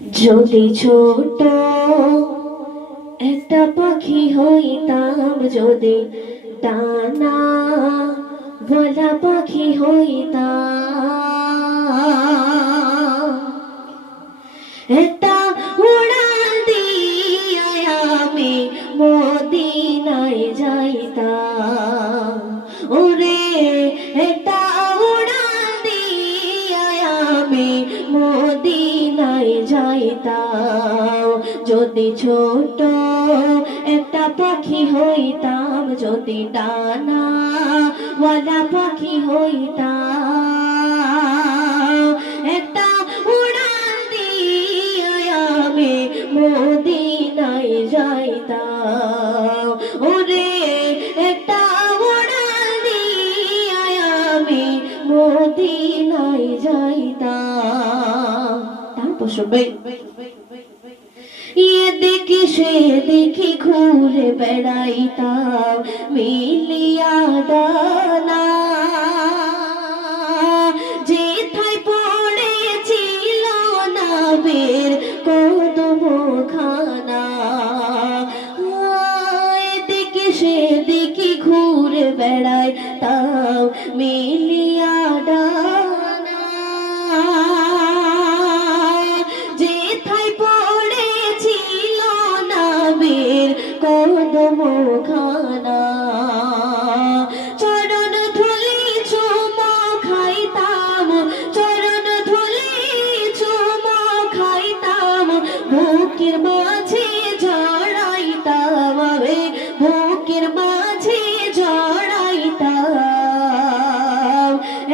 যদি ছোট একটা পাখি হইতাম, যদি ডানা বলা পাখি হইতাম, একটা উড়ান দিয়ে আমি মদিনায় যাইতাম। ওরে, একটা উড়ান দিয়ে আমি যাইতাম? যদি ছোট একটা পাখি হইতাম যদি ডানা ওয়ালা পাখি হইতাম দেখি সে দেখি ঘুরে বেড়াইতাম মিলিয়া দানা। যেথায় পড়েছিল না বের কদম খানা দেখি সে দেখি ঘুরে বেড়াই তাও কদম খানা চরণ ধুলি চুমা খাইতাম, চরণ ধুলি চুমা খাইতাম। আমি বুকের মাঝে জড়াইতাম।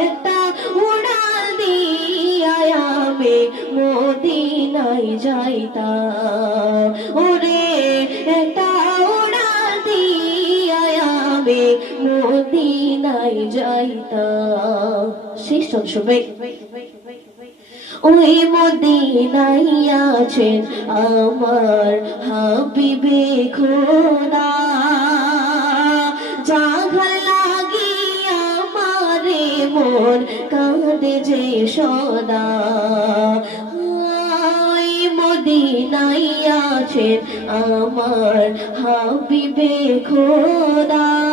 একটা উড়াল দিয়া আমি মদিনায় আমি মদিনায় যাইতাম। শেষ শুনবে। ওই মদিনাই আছেন আমার হাবিবে খোদা। জাঘাল লাগি আমারে মন কাঁদে যে সদা। মদিনাই আছেন আমার হাবিবে খোদা।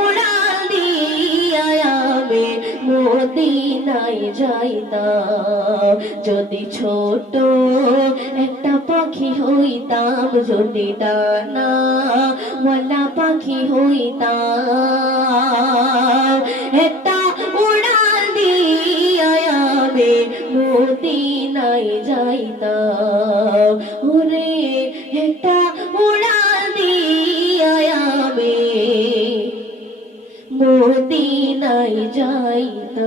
মদিনায় যাইতাম। যদি ছোট একটা পাখি হইতাম, যদি ডানা ওয়ালা পাখি হইতাম, একটা উড়াল দিয়ে আমি মদিনায় যাইতাম। ওরে, একটা মদিনায় যাইতাম।